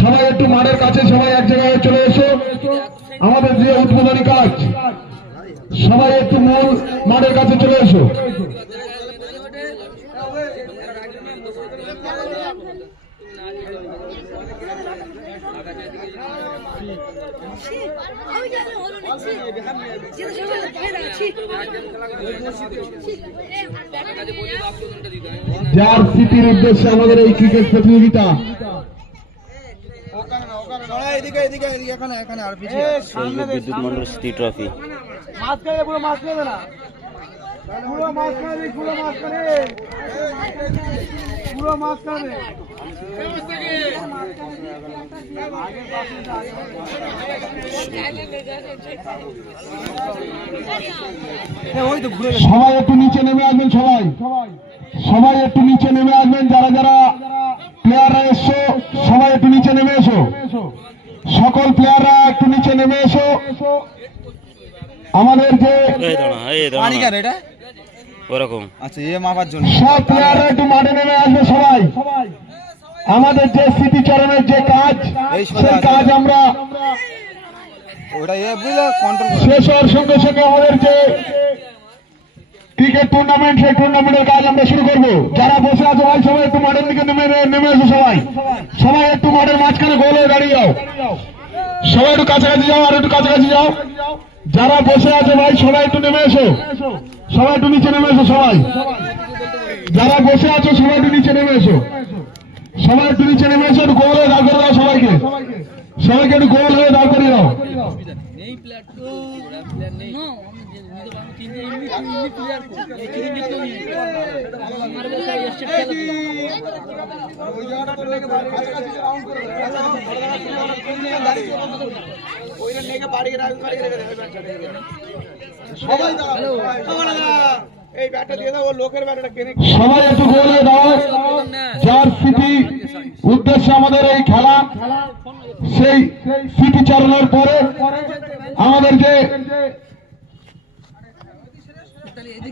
সবাই একটু মাঠের কাছে, সবাই এক জায়গায় চলে এসো। আমাদের যে উদ্বোধনী কাজ। সবাই একটু মূল মাঠের কাছে চলে এসো। সেটা যার স্মৃতির উদ্দেশ্যে আমাদের এই ক্রিকেট প্রতিযোগিতা। বিদ্যুৎ মন্ডল স্মৃতি ট্রফি মাঝখানে, পুরো মাঝখানে না পুরো মাঝখানে। পুরো সবাই একটু নিচে নেমে আসবেন সবাই। সবাই একটু নিচে নেমে আসবেন যারা যারা প্লেয়াররা এসছো সবাই একটু নিচে নেমে এসো। সকল প্লেয়াররা একটু নিচে নেমে এসো। আমাদের যে ওরকম। আচ্ছা এ মাপার জন্য। সব প্লেয়াররা একটু মাঠে নেমে আসবে সবাই সবাই। আমাদের যে স্মৃতিচরণের যে কাজ সেই কাজ আমরা শেষ হওয়ার সঙ্গে সঙ্গে আমাদের যে ক্রিকেট টুর্নামেন্ট সেই টুর্নামেন্টের কাজ আমরা শুরু করব। যারা বসে আছে ভাই সবাই একটু মাঠের দিকে নেমে নেমে এসো সবাই। সবাই একটু মাঠের মাঝখানে গোল হয়ে দাঁড়িয়ে যাও। সবাই একটু কাছাকাছি যাও আর একটু কাছাকাছি যাও। যারা বসে আছে ভাই সবাই একটু নেমে এসো। সবাই একটু নিচে নেমে এসো সবাই। যারা বসে আছো সবাই একটু নিচে নেমে এসো। সবাই একটু নিচে নেমে এসো একটু গোল হয়ে দাঁড় করে দাও সবাইকে সবাইকে একটু গোল হয়ে দাঁড় করিয়ে দাও সবাই দাঁড়াও এই ব্যাটটা দিয়ে দাও ও লোকের ব্যাটটা কেনে সবাই একটু গোলে দাও। যার স্মৃতি উদ্দেশ্যে আমাদের এই খেলা সেই স্মৃতি চালানোর পরে আমাদের যে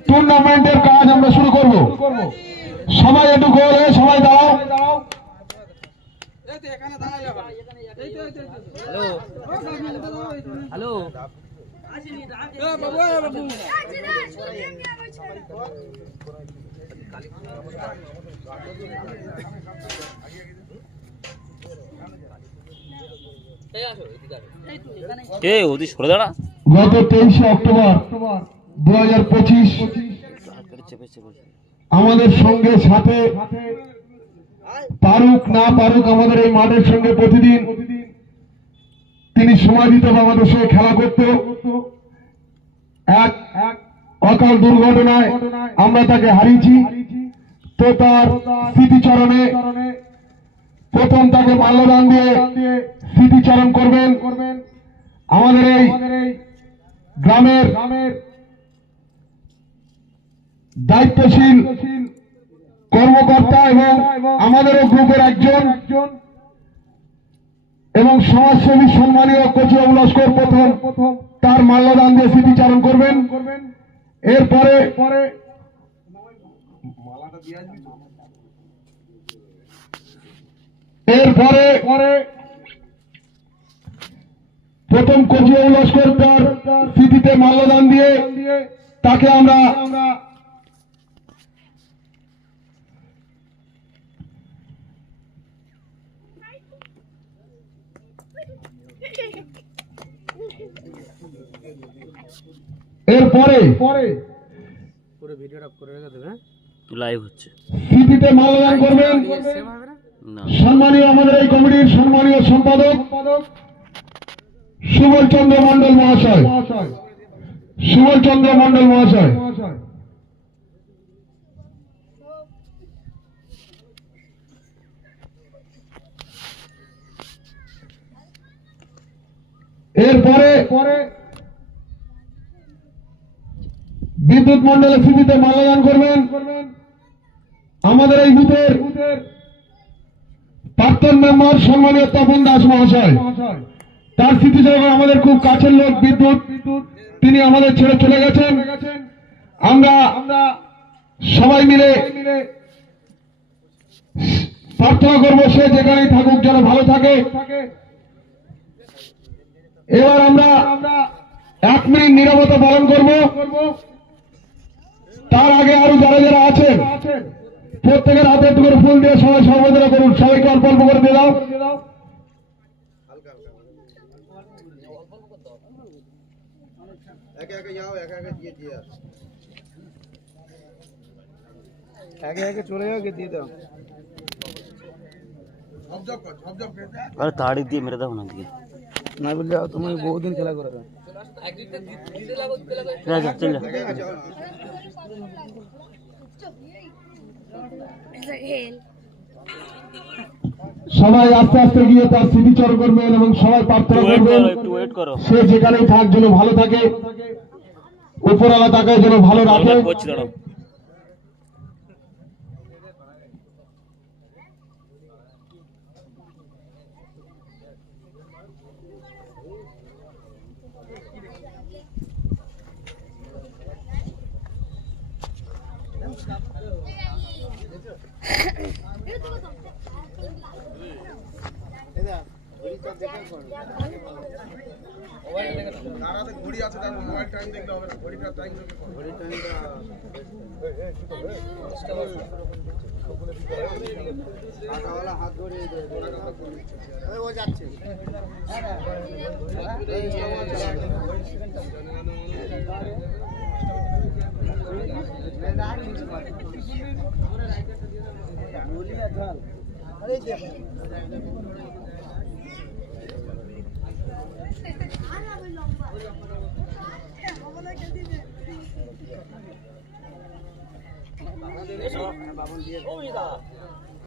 টুর্নামেন্টের কাজ আমরা শুরু করব। সবাই একটু গোল হয়ে সবাই দাঁড়াও। দাঁড়া যাবে হ্যালো। বাবু বাবু। এ ওদি সরে দাঁড়া। গত তেইশে অক্টোবর দু হাজার পঁচিশ আমাদের সঙ্গে সাথে পারুক না পারুক আমাদের এই মাঠের সঙ্গে প্রতিদিন তিনি সময় দিত আমাদের সঙ্গে খেলা করত। এক অকাল দুর্ঘটনায় আমরা তাকে হারিয়েছি। তো তার স্মৃতিচরণে প্রথম তাকে মাল্যদান দিয়ে স্মৃতিচারণ করবেন। আমাদের এই গ্রামের দায়িত্বশীল কর্মকর্তা এবং আমাদেরও গ্রুপের একজন এবং সমাজসেবী সম্মানীয় কচুবাবু লস্কর প্রথম তার মাল্যদান দিয়ে স্মৃতিচারণ করবেন। এরপরে এরপরে প্রথম কচুবাবু লস্কর তার স্মৃতিতে মাল্যদান দিয়ে তাকে আমরা এরপরে লাইভ হচ্ছে। স্মৃতিতে মাল্যদান করবেন। সম্মানীয় আমাদের এই কমিটির সম্মানীয় সম্পাদক সুবল চন্দ্র মন্ডল মহাশয়। সুবল চন্দ্র মন্ডল মহাশয়। এরপরে বিদ্যুৎ মন্ডলের স্মৃতিতে মাল্যদান করবেন। আমাদের এই বুথের প্রাক্তন মেম্বার সম্মানীয় তপন দাস মহাশয়। তার স্মৃতি জগৎ আমাদের খুব কাছের লোক, বিদ্যুৎ। তিনি আমাদের ছেড়ে চলে গেছেন। আমরা সবাই মিলে প্রার্থনা করব সে যেখানেই থাকুক, যেন ভালো থাকে। এবার আমরা এক মিনিট নিরবতা পালন করব। তার আগে আরও যারা যারা আছেন প্রত্যেকের হাতে একটু ফুল দিয়ে সবাই সমবেদনা করুন। সবাইকে অল্প অল্প করে দিয়ে দাও। একে একে চলে যাও কে দিয়ে দাও। আরে তাড়ি দিয়ে মেরে দাও না দিকে না বললে তুমি বহুদিন খেলা করে সবাই আস্তে আস্তে গিয়ে তার স্মৃতিচর করবেন এবং সবাই প্রার্থনা ওয়েট করবেন। সে যেখানেই থাক যেন ভালো থাকে উপরওয়ালা তাকে যেন ভালো রাখে দাঁড়াতে ঘড়ি আছে তার মোবাইল টাইম দেখতে হবে না ঘড়িটা টাইম ঘড়ির টাইমটা হাত ধরে যাচ্ছে।